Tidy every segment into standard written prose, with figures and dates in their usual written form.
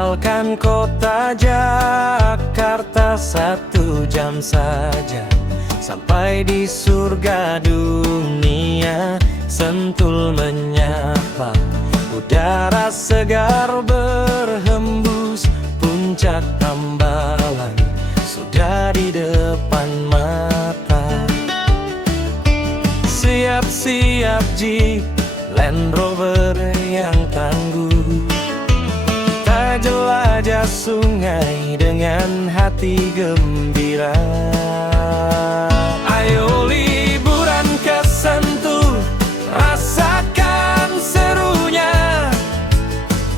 Tinggalkan kota Jakarta 1 jam saja, sampai di surga dunia. Sentul menyapa, udara segar berhembus. Puncak Hambalang sudah di depan mata. Siap-siap Jeep Land Rover yang tangguh, kita jelajah sungai dengan hati gembira. Ayo liburan ke Sentul, rasakan serunya.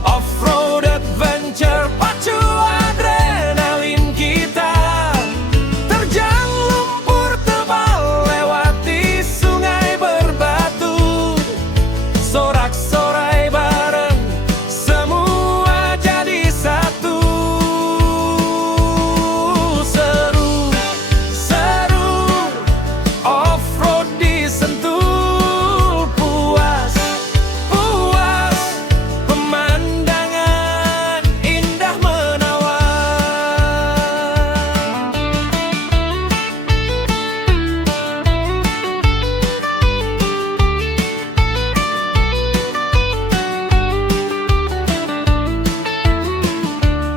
Off-road adventure, pacu adrenalin kita. Terjang lumpur tebal, lewati sungai berbatu. Sorak-sorai bareng, semua jadi satu. Seru, seru, off-road di Sentul. Puas, puas, pemandangan indah menawan.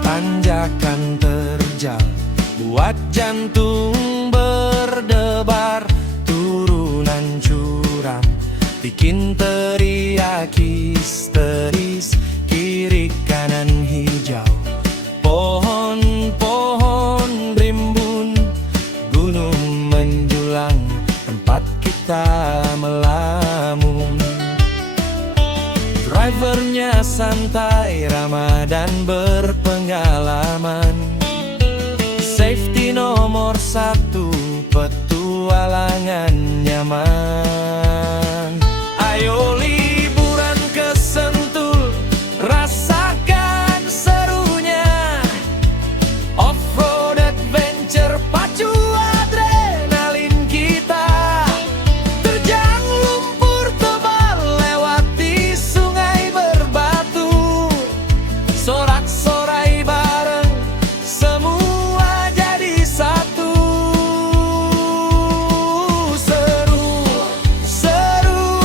Tanjakan terjal, buat jantung berdebar. Turunan curam, bikin teriak histeris. Kiri kanan hijau, pohon-pohon rimbun. Gunung menjulang, tempat kita melamun. Drivernya santai, ramah dan berpengalaman. Safety nomor 1, petualangan nyaman. Ayo liburan ke Sentul, rasakan serunya. Off-road adventure, pacu adrenalin kita. Terjang lumpur tebal, lewati sungai berbatu. Sorak-sorai bareng, semua jadi satu. Seru, seru,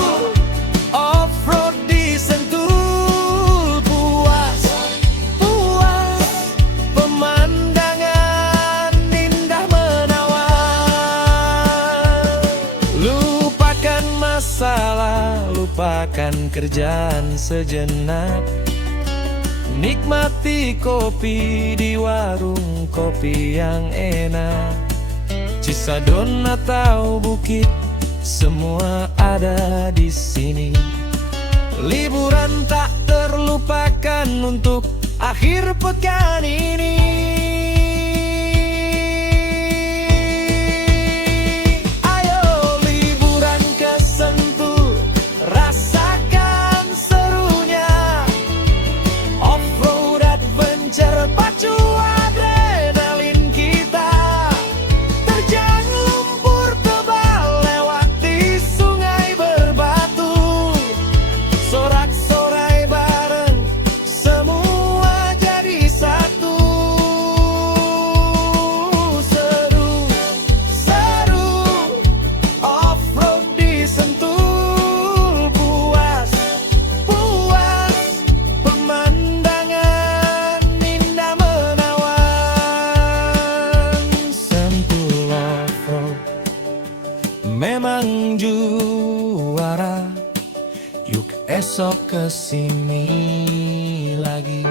off-road di Sentul. Puas, puas, pemandangan indah menawan. Lupakan masalah, lupakan kerjaan sejenak. Nikmati kopi di warung kopi yang enak. Cisadon atau Bukit, semua ada di sini. Liburan tak terlupakan untuk akhir pekan ini. Ayo liburan ke Sentul, rasakan serunya. Off-road adventure, pacu adrenalin kita. Terjang lumpur tebal, lewati sungai berbatu. Sorak-sorai bareng, semua jadi satu. Seru, seru, off-road di Sentul. Puas, puas, pemandangan indah menawan. Sentul off-road memang juara. Yuk esok kesini lagi.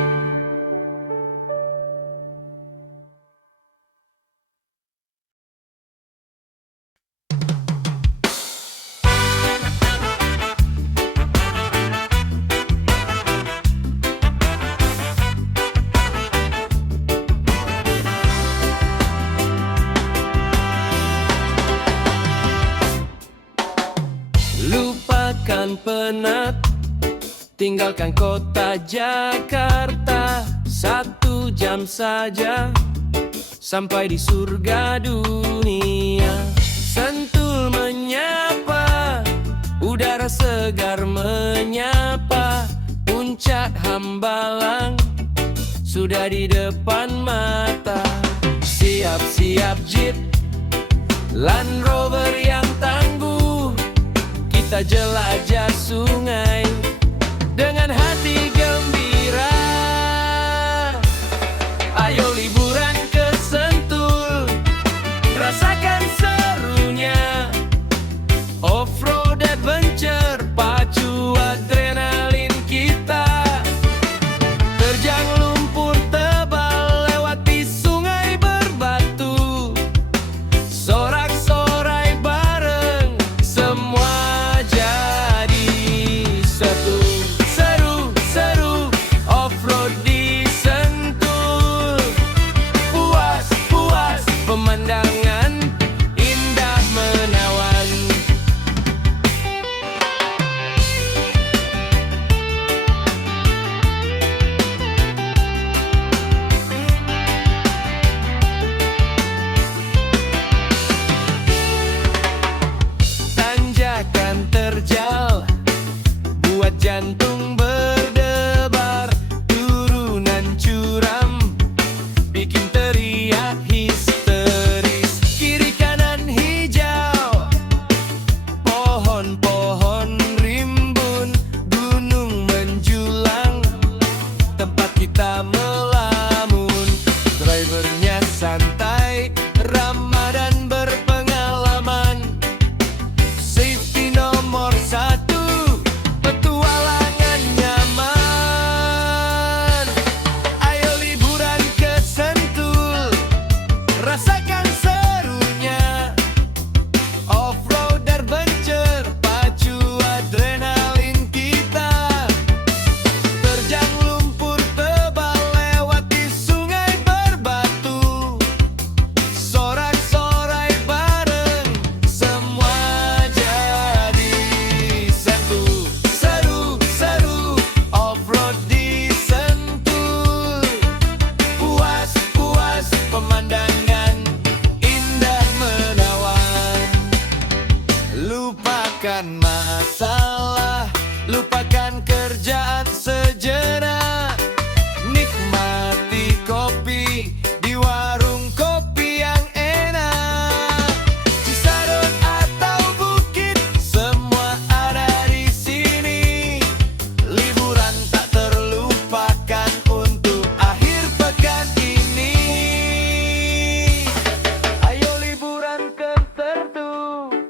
Lupakan penat, tinggalkan kota Jakarta. 1 jam saja, sampai di surga dunia. Sentul menyapa, udara segar menyapa. Puncak Hambalang sudah di depan mata. Siap-siap jeep, Land Rover yang tangguh, kita jelajah sungai dengan hati gembira. Ayo liburan ke Sentul, rasakan serunya. Off-road adventure, pacu adrenalin kita. Terjang lumpur tebal, lewati sungai berbatu. Sorak-sorai bareng, semua jadi satu. Seru-seru, off-road di Sentul. Puas-puas, pemandangan indah menawan. Tanjakan terjal, buat jantung berdebar. Turunan curam, bikin teriak histeris. Kiri kanan hijau, pohon-pohon rimbun. Gunung menjulang, tempat kita melamun. Drivernya santai, ramah dan berpengalaman. Safety nomor satu, petualangan nyaman. Ayo liburan ke Sentul, rasakan serunya. Off-road adventure, pacu adrenalin kita. Terjang lumpur tebal, lewati sungai berbatu. Sorak-sorai bareng, semua jadi satu. Seru-seru, off-road di Sentul. Puas-puas, pemandangan indah menawan. Lupakan masalah, lupakan kerjaan sejenak. Nikmati kopi di warung kopi yang enak. Cisadon atau bukit, semua ada di sini. Liburan tak terlupakan untuk akhir pekan ini. Ayo liburan ke Sentul,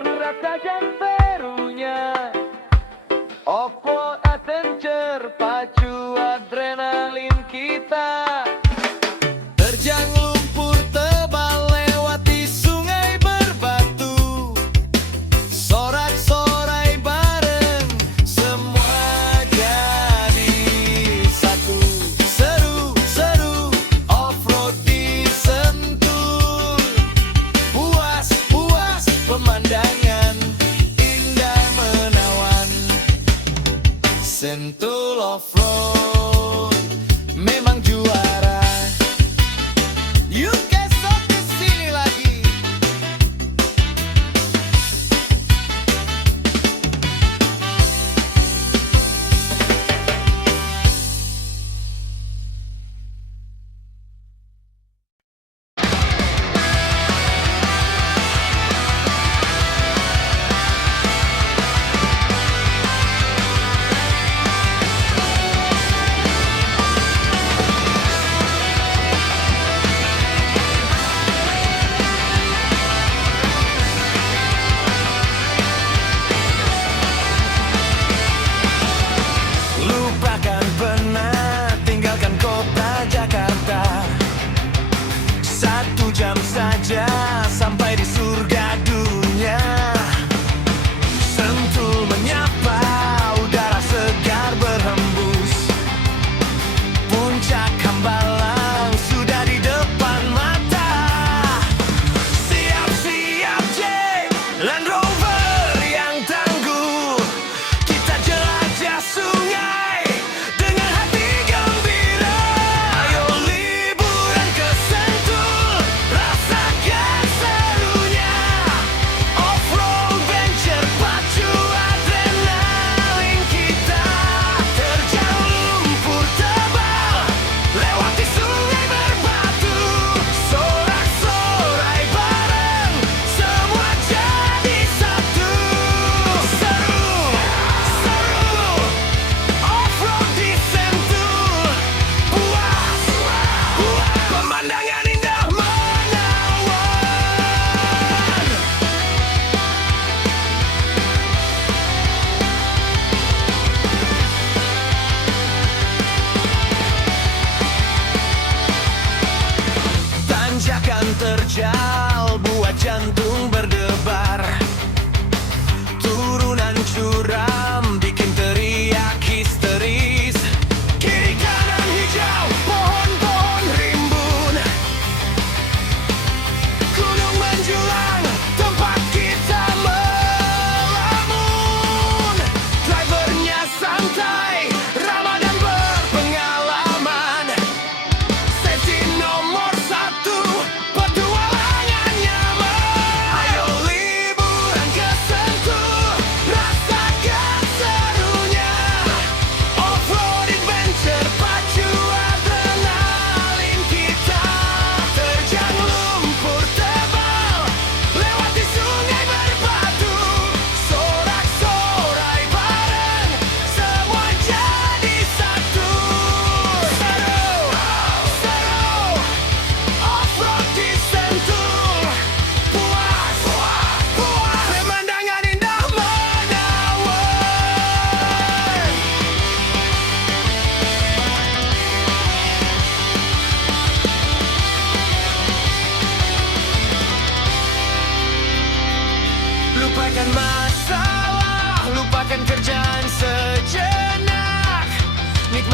rasakan serunya. Off-road adventure, pacu adrenalin kita. Terjang lumpur tebal, lewati sungai berbatu. Sorak-sorai bareng, semua jadi satu. Seru-seru, off-road di Sentul. Puas-puas, pemandangan indah menawan. Sentul off-road memang juara.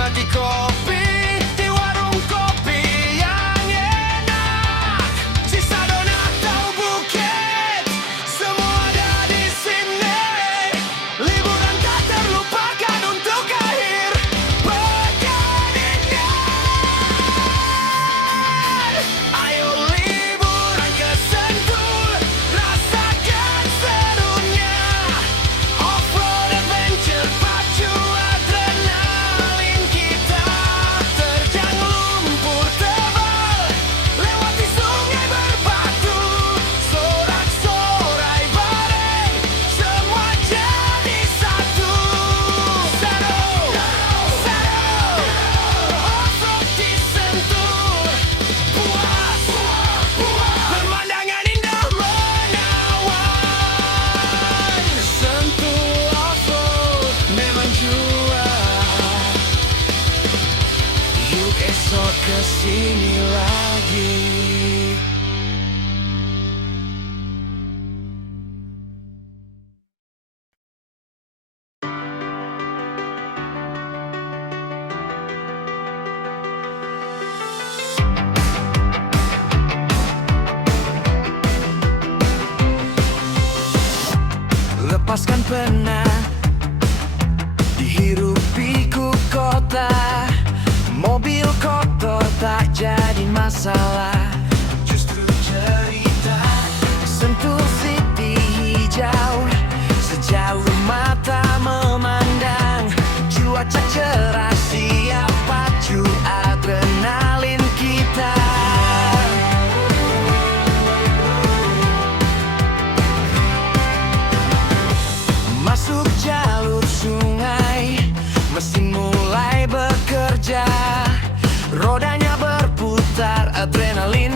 menikmati kopi di warung kopi yang enak. Sisa donat atau buket, semua ada di sini. Liburan tak terlupakan untuk akhir pekan ini. Ayo liburan ke Sentul, rasakan serunya. Off-road adventure pacu adrenalin kita. Terjang lumpur tebal, lewati sungai berbatu. Sorak-sorai bareng, semua jadi satu. Seru, seru, off-road di Sentul. Puas, pemandangan indah menawan. Sentul off-road memang jua. Yuk esok kesini lagi. Lepaskan penat, dihirup pikuk kota. Mobil kotor tak jadi masalah, justru cerita. Sentul City hijau, sejauh mata memandang. Cuaca cerah, siap pacu adrenalin kita. Masuk jalur sungai, mesin mulai bekerja. Rodanya berputar, adrenalin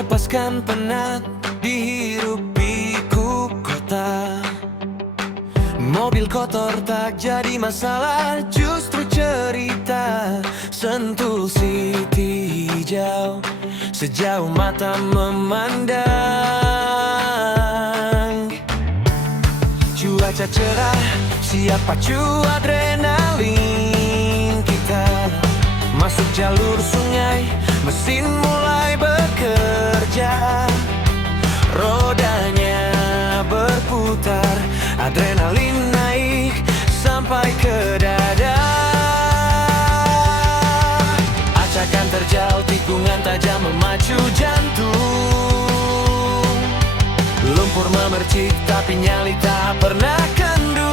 Lepaskan penat dihirup pikuk kota. Mobil kotor tak jadi masalah, justru cerita. Sentul city hijau sejauh mata memandang. Cuaca cerah, siap pacu adrenalin kita. Masuk jalur sungai, mesin mulai bekerja. Rodanya berputar, adrenalin naik sampai ke dada. Acakan terjal, tikungan tajam memacu jantung. Lumpur memercik tapi nyali tak pernah kendur.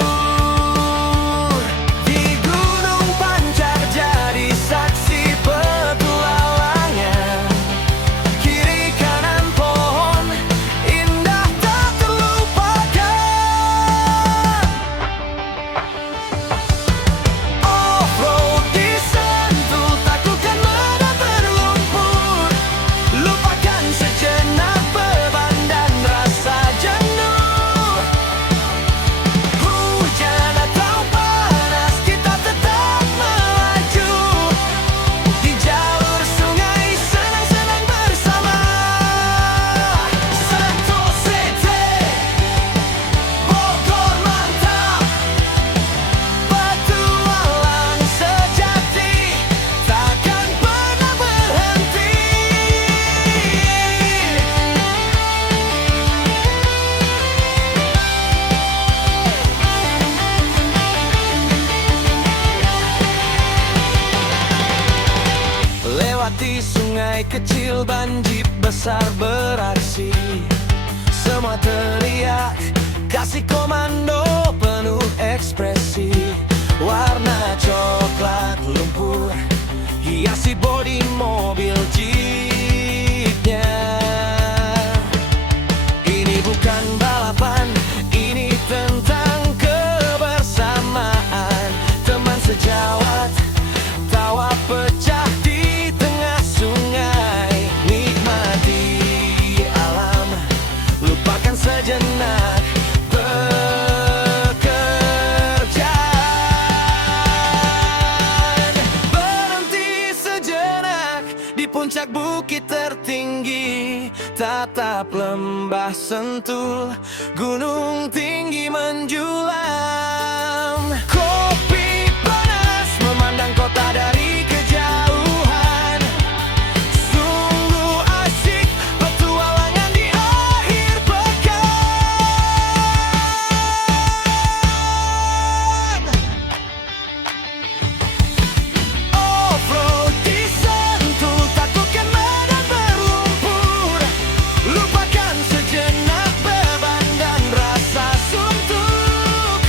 Di Gunung Pancar jadi saksi petualangan. Kiri kanan pohon indah tak terlupakan. Off-road di Sentul, taklukkan medan berlumpur. Lupakan sejenak beban dan rasa jenuh. Hujan atau panas, kita tetap melaju. Di jalur sungai senang-senang bersama. Sentul City, Bogor mantap. Petualang sejati takkan pernah berhenti. Lewati sungai kecil, banjir besar beraksi. Semua teriak, kasih komando penuh ekspresi. Warna coklat lumpur hiasi bodi mobil jeepnya. Ini bukan balapan, ini tentang kebersamaan. Teman sejawat, tawa pecah di tengah sungai. Nikmati alam, lupakan sejenak pekerjaan. Berhenti sejenak di puncak bukit tertinggi. Tatap lembah Sentul, gunung tinggi menjulang. Kopi panas memandang kota dari kejauhan. Sungguh asyik petualangan di akhir pekan. Off-road di Sentul, taklukkan medan berlumpur. Lupakan sejenak beban dan rasa suntuk.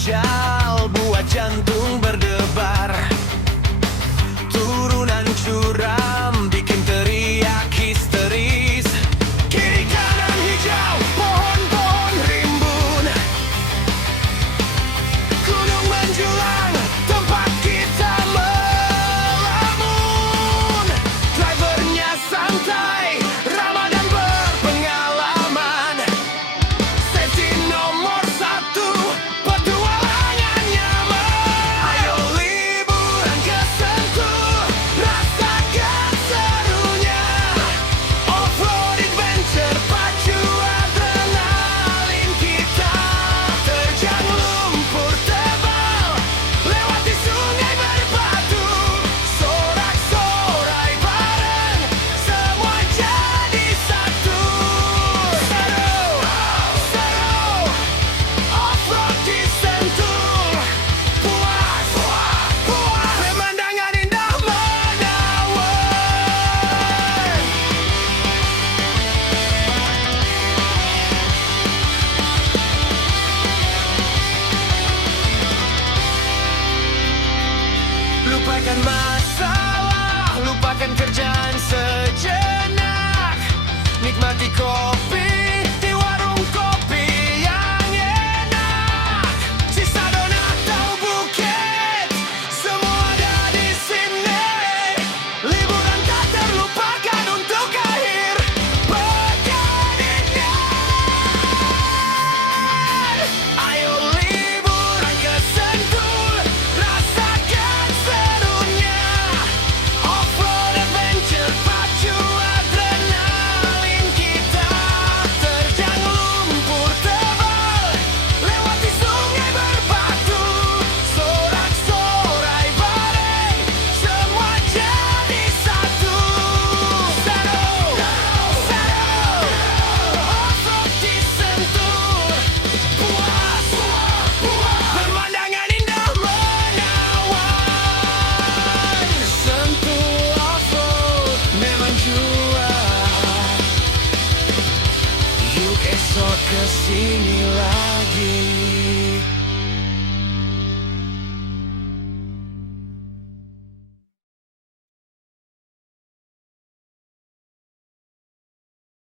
terjal buat jantung berdebar. Turunan curam bikin teriak histeris. Kiri kanan hijau, pohon-pohon rimbun, gunung menjulang, tempat kita melamun. Drivernya santai, ramah dan berpengalaman. Safety nomor satu, petualangan nyaman. Ayo liburan ke Sentul, rasakan serunya. Off-road adventure, pacu adrenalin kita. Terjang lumpur tebal, lewati sungai berbatu. Sorak-sorai bareng, semua jadi satu. Seru, seru, off-road di Sentul. Puas, puas, pemandangan indah menawan. Lupakan masalah, lupakan kerjaan sejenak. Nikmati kopi di warung kopi yang enak. Sisa donat atau buket, semua ada di sini. Liburan tak terlupakan untuk akhir pekan ini. Ayo liburan ke Sentul, rasakan serunya. Off-road adventure, pacu adrenalin kita. Terjang lumpur tebal, lewati sungai berbatu. Sorak-sorai bareng, semua jadi satu. Seru, seru, off-road di Sentul. Puas, puas, pemandangan indah menawan. Sentul off-road memang jual. Yuk esok kesini lagi.